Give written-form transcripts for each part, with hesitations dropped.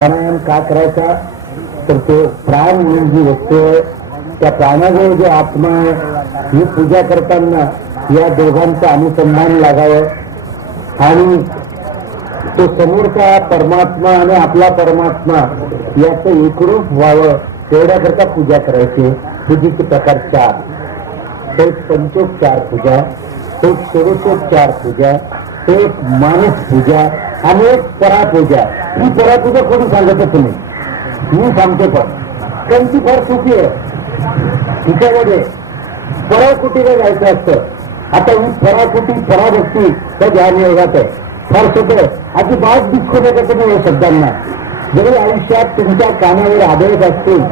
प्राणायाम का करायचा तर तो प्राण म्हणून जी वस्तू आहे त्या प्राणाजवळ जो आत्मा आहे ही पूजा करताना या दोघांचं अनुसंधान लागावं आणि तो समोरचा परमात्मा आणि आपला परमात्मा याचं एकरूप व्हावं तेवढ्याकरता पूजा करायची. पूजेचे प्रकार चार. एक पंचोपचार पूजा, एक षोडशोपचार पूजा, एक मानस पूजा आणि एक परापूजा. ही परापूजा कोणी सांगतच नाही, मी सांगतो. पण त्यांची फार सोपी आहे. तिच्यामध्ये पराकुटीला जायचं असतं. आता ही पराकुटी पराभक्ती त्या ध्यान योगात आहे. फार सोपं आहे. अजिबात दुःख नका तुम्ही या शब्दांना. जरी आयुष्यात तुमच्या कानावर आदळत असतील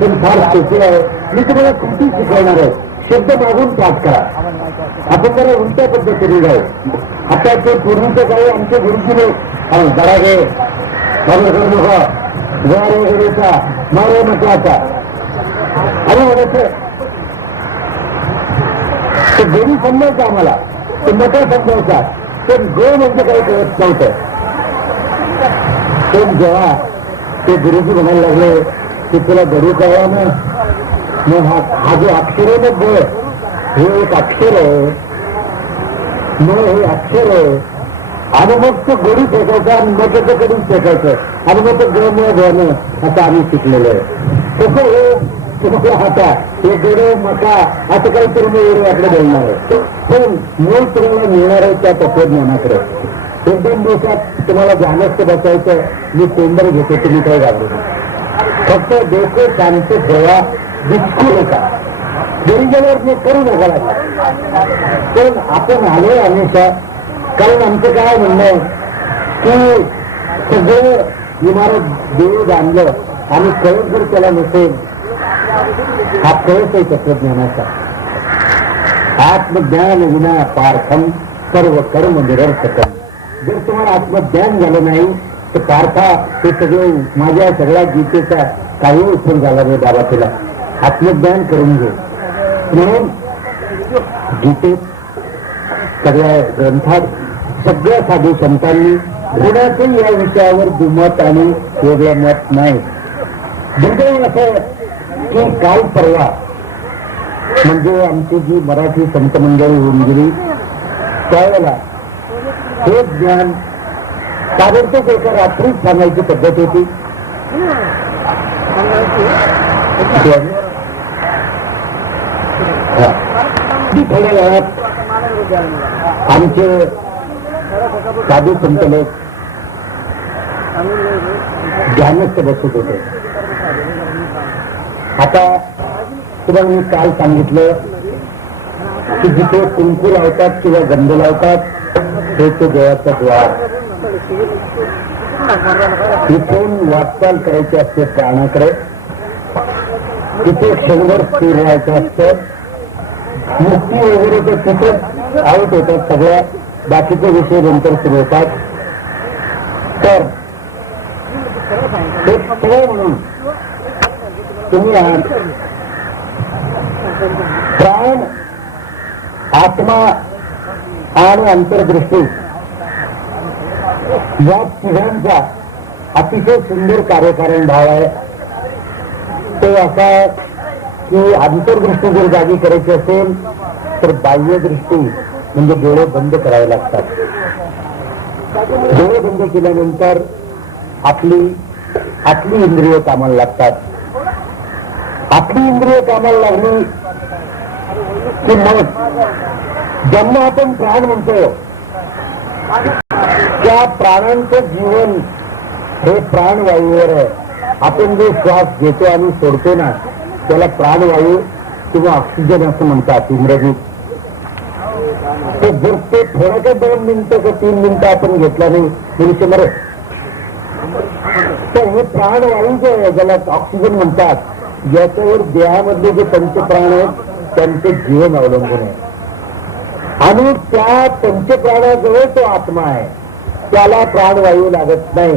पण फार सोपे आहे. मी तुम्हाला कृती शिकवणार आहे. शब्द मागून पाठ करा. आपण जरा उलट्या पद्धतीने जाऊ. आता ते पूर्वीचं काही आमचे गुरुजीने जरा गे गार वगैरेचा मारे म्हटलाचा आणि म्हणायचं ते गोडी समजायचं आम्हाला, ते मोठा समजायचा. पण गो म्हणजे काही कळत नव्हतं. पण जेव्हा ते गुरुजी म्हणायला लागले की तुला गडी कळवा ना, मग हा जो अक्षर आहे ना ग, हे एक अक्षर आहे, मग हे अक्षर आहे आणि मग तो गडी फेकायचा आणि मग त्याचं गडी फेकायचं आणि मग तो गळणं गळणं असं आम्ही शिकलेलं आहे. तसं हे तुम्हाला हाता हे गड मका असं काहीतरी मी एवढ्याकडे बोलणार आहे. पण मूळ तुम्हाला मिळणार आहे त्या तत्वज्ञानाकडे. एक दोन दिवसात तुम्हाला ध्यानस्थ बसायचं. मी पेंबर घेतो, तुम्ही काही घाबरू नका. फक्त डोकं शांत ठेवा, दिसू नका. जरी गेल्यावर मी करू नका. पण आपण आलो हमेशा, कारण आमचं काय म्हणणं आहे की सगळं इमारत देव बांधलं आणि कळत जर त्याला नसेल, हा कळत आहे तत्वज्ञानाचा. आत्मज्ञान विना पार्थम सर्व कर्म निरर्थकम. जर तुम्हाला आत्मज्ञान झालं नाही तर पार्था हे सगळं माझ्या सगळ्या गीतेचा काही उपयोग झाला नाही. बाबा तुला आत्मज्ञान करून घे. म्हणून गीतेत सगळ्या ग्रंथात सगळ्या साधू संतांनी गुणातून या विषयावर दुमत आणि वेगळं मत नाही. दुर्दैव असं की काल परवा म्हणजे आमची जी मराठी संत मंडळी होऊन गेली त्यावेळेला हे ज्ञान ताबडतोब एका रात्रीच सांगायची पद्धत होती. थोड्या वेळात आमचे साधू संत लोक ध्यानस्थ बसत होते. आता तुम्हाला मी काल सांगितलं की जिथे कुंकू लावतात किंवा गंध लावतात हे तो देवाचा द्वार. इथून वाटचाल करायची असते प्राणाकडे. तिथे क्षणभर स्थिर राहायचं असतं. मुक्ती वगैरे तर तिथेच आउट होतात. सगळ्या बाकीचे विषय नंतर सुरू होतात. तर हे सगळं म्हणून तुम्ही आहात प्राण, आत्मा आणि अंतर्दृष्टी या तिघांचा अतिशय सुंदर कार्यकारण भाव आहे. तो असा की अंतर्दृष्टी जर जागी करायची असेल तर बाह्यदृष्टी म्हणजे डोळे बंद करावे लागतात. डोळे बंद केल्यानंतर आपली इंद्रिय कामाला लागतात. आपली इंद्रिय कामाला लागली की मग ज्यांना आपण प्राण म्हणतो त्या प्राणांचं जीवन हे प्राणवायूवर आहे. आपण जो श्वास घेतो आणि सोडतो ना त्याला प्राणवायू किंवा ऑक्सिजन असं म्हणतात इंग्रजीत. जर ते थोडं काही 2 मिनिटं का 3 मिनिटं आपण घेतला नाही मनुष्य मरत. तर हे प्राणवायू जे आहे ज्याला ऑक्सिजन म्हणतात, याच्यावर देहामधले जे पंचप्राण आहेत त्यांचे जीवन अवलंबून आहे. आणि त्या पंचप्राणाजवळ तो आत्मा आहे. त्याला प्राणवायू लागत नाही.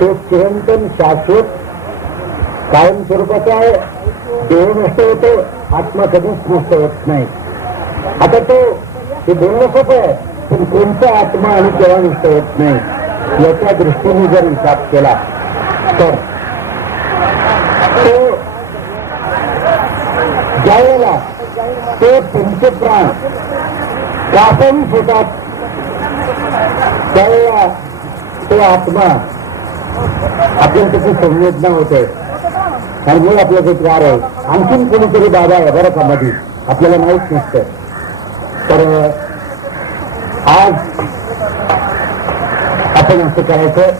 तो चिरंतन शाश्वत कायम स्वरूपाचा आहे. देह नष्ट होतो, आत्मा कधीच नष्ट होत नाही. आता तो हे बोलणं सोपं आहे, पण कोणता आत्मा आणि केव्हा नष्ट होत नाही याच्या दृष्टीने जर हिसाब केला तर तो ज्यावेळेला ते तुमचे प्राण कापणीच होतात त्यावेळेला तो आत्मा आपल्याला त्याची संवेदना होते आणि मग आपलं ते त्रार आहे. आणखीन कोणीतरी बाबा आहे बरं का मध्ये आपल्याला माहीत नसतं. तर आज आपण असं करायचं,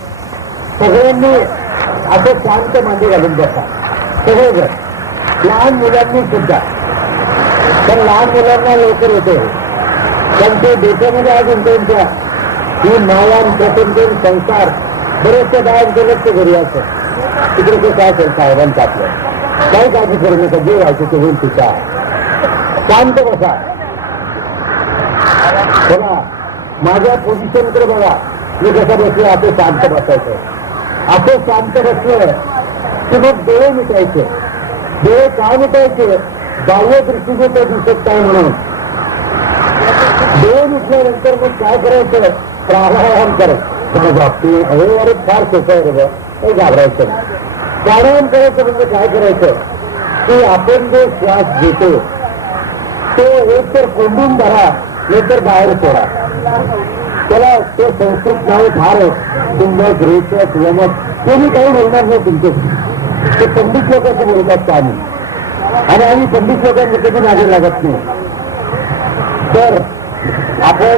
सगळ्यांनी असं शांत मांडी घालून बसा सगळेजण, लहान मुलांनी सुद्धा. तर लहान मुलांना लवकर होते त्यांच्या डोक्यामध्ये अजून त्यांच्या ही मायान प्रपंचन संसार बरेचसे बाहेर गेलेच ते घरी असं तिकडे ते काय असेल साहेबांचं आपलं काही काळजी करू नका, जे व्हायचं ते होईल तिचा. शांत बसा. बघा माझ्या पोझिशनकडे बघा, मी कसं बसलो असं शांत बसायचं. असं शांत बसलं की मग डोळे मिटायचे. डोळे काय मिटायचे? बाह्य दृष्टीने ते दिसत काय म्हणून. डोळे मिटल्यानंतर मग काय करायचं? प्राणायाम करायचं. बाबती अरे फार सोपं आहे रे, काही घाबरायचं नाही. प्राणायाम करायचं म्हणजे काय करायचं की आपण जो श्वास घेतो तो एक तर कोंडून धरा एक तर बाहेर सोडा. त्याला ते संस्कृत नावे फार आहे, तुंबक रेचक यमक, ते मी काही बोलणार नाही तुमचे. ते पंडित लोकांचं बोलतात का आणि आम्ही पंडित लोकांना कधी मागे लागत नाही. तर आपण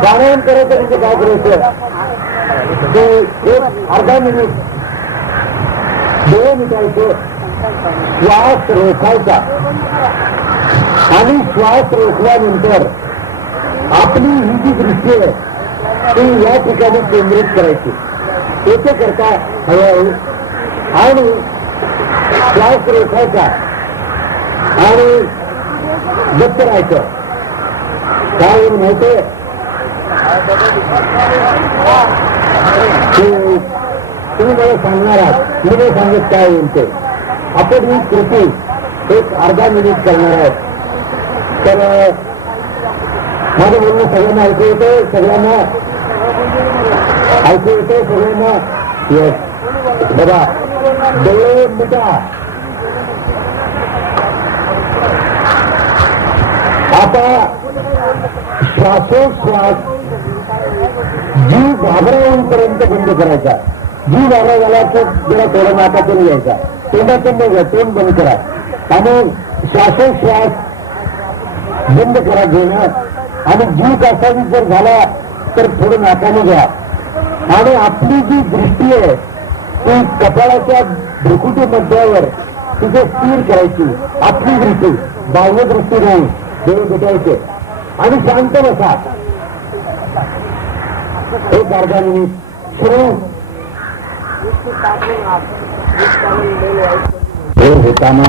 प्राणायाम करायचं म्हणजे काय करायचं ते एक अर्धा मिनिट डोळे मिटायचे, श्वास रोखायचा आणि श्वास रोखल्यानंतर आपली ही जी दृष्टी आहे ती या ठिकाणी केंद्रित करायची. याचे करता हळूहळू आणि श्वास रोखायचा आणि गप्प राहायचं. काय माहितीये तुम्ही मला सांगणार आहात, मी नाही सांगत काय येईल ते. आपण ही कृती एक अर्धा मिनिट करणार आहोत. तर माझं बोलणं सगळ्यांना ऐकू येतं, सगळ्यांना ऐकू येतं, सगळ्यांना येस. बघा डोळे मिटा. आता श्वासोश्वास जीव घाबरवूनपर्यंत बंद करायचा. जीव घाबरा झाला तर जरा थोडं नाकातून घ्यायचा, तोंडातून घ्या, तोंड बंद करा आणि श्वासोश्वास बंद करा घेणं. आणि जीव कसाही जर झाला तर थोडं नाकाने घ्या आणि आपली जी दृष्टी आहे ती कपाळाच्या भ्रुकुटी मध्यावर तिथे स्थिर करायची. आपली दृष्टी, बाह्य दृष्टी नाही. डोळे भेटायचे आणि शांत बसा. एक अर्धा मिनिट सुरू हे होताना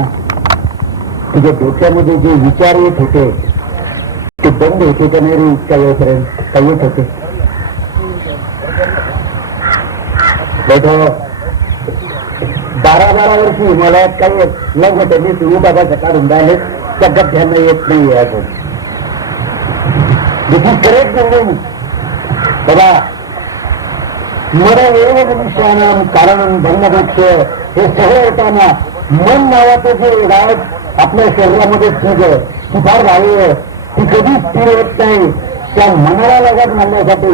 तुझ्या डोक्यामध्ये जे विचार येत होते ते बंद होते का नाही रे? इतक्या वेळपर्यंत काही येत होते. बारा वर्षी हिमालयात काही लग्न त्यांनी तुम्ही बाबाचा काढून राहिले सगळ्यात ध्यान येत नाही अजून. करेक्ट नाही बाबा. मर एव मनुष्यानाम कारण भंगमोक्ष हे सगळं होताना मन नावाचं जे राहत आपल्या शरीरामध्ये स्थिर ती फार भावी आहे. ती कधीच स्थिर होत नाही. त्या मनाला लगत घालण्यासाठी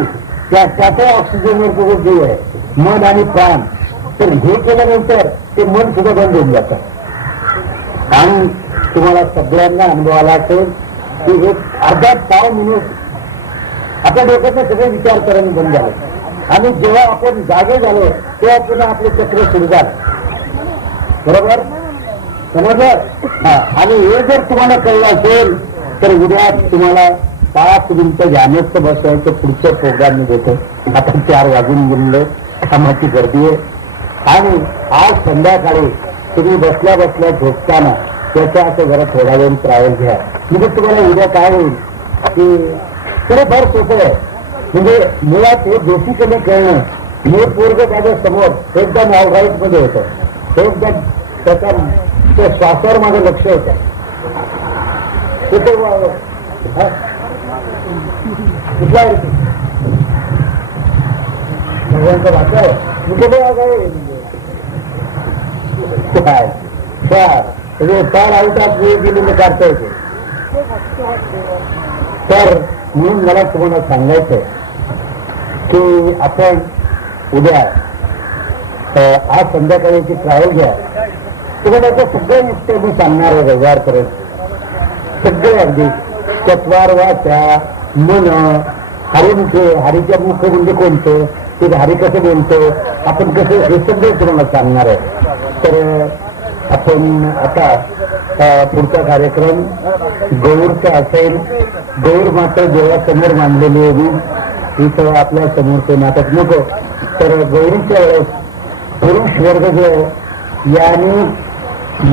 त्याचा ऑक्सिजनवर तुझं जीव आहे, मन आणि प्राण. तर हे केल्यानंतर ते मन सुद्धा बंद होऊन जातं. आणि तुम्हाला सगळ्यांना अनुभव आला असेल की एक अर्धा पाव मिनिट आपल्या डोक्यातले सगळे विचार करणं बंद झाले आणि जेव्हा आपण जागे झालो तेव्हा पुन्हा आपले चक्र सुरू झालं. बरोबर समजलं? आणि हे जर तुम्हाला कळलं असेल तर उद्या तुम्हाला 5 मिनिटं ध्यानस्थ बसवायचं पुढच्या प्रोग्राम मी देतो. आता 4 वाजून गेलेले, कामाची गर्दी आहे. आणि आज संध्याकाळी तुम्ही बसल्या बसल्या झोपताना त्याच्या असं जरा थोडा वेळ ट्रॅव्हल घ्या. म्हणजे तुम्हाला उद्या काय होईल की खरं फार सोपं आहे. म्हणजे मुळात हे बेसिकली कळणं. हे पोरग माझ्या समोर एकदम ऑलराईट मध्ये होतं, एकदम त्याच्या श्वासावर माझं लक्ष होतं. कुठला भगवानचा वाचा आहे. फार आउट ऑफ वे गेलेले काढता येते. तर म्हणून मला तुम्हाला सांगायचंय की आपण उद्या आज संध्याकाळीची ट्रॅव्हल घ्या. तुम्हाला आता सगळं निश्चय मी सांगणार आहे रविवारपर्यंत. सगळे अगदी चत्वार वाचा मन हरीच्या मुख म्हणजे कोणतं, ते हरी कसं बोलतो, आपण कसं, हे सगळं तुम्हाला सांगणार आहे. तर आपण आता पुढचा कार्यक्रम गौरचा असेल. गौर मात्र देवासमोर मांडलेली आहे ही सगळं आपल्या समोरचं नाटक नको. तर गौरीच्या वेळेस पुरुष वर्ग जो याने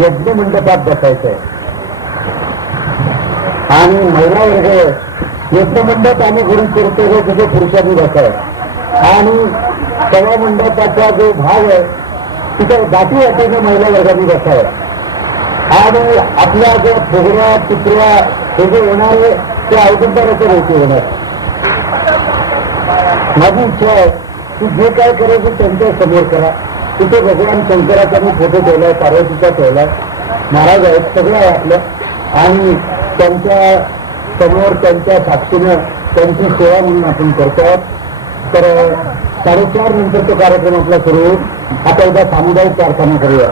यज्ञ मंडपात बसायचं आहे आणि महिला वर्ग यज्ञ मंडप आम्ही घरी करतो तिथे पुरुषांनी बसाय आणि सभा मंडपाचा जो भाग आहे तिथे दाटी वाटेनं महिला वर्गाने बसाय आणि आपल्या जो फुगड्या चित्र्या हे जे येणारे ते अवगुंडाराच्या भोवती होणार. माझी इच्छा आहे की जे काय करायचं त्यांच्या समोर करा. तिथे भगवान शंकराचा मी फोटो ठेवलाय, पार्वतीचा ठेवलाय, महाराज आहेत, सगळं आहे आपलं. आणि त्यांच्या समोर त्यांच्या साक्षीनं त्यांची सेवा म्हणून आपण करतो. तर 4:30 नंतर तो कार्यक्रम आपला सुरू होईल. आता उद्या सामुदायिक प्रार्थना करूया.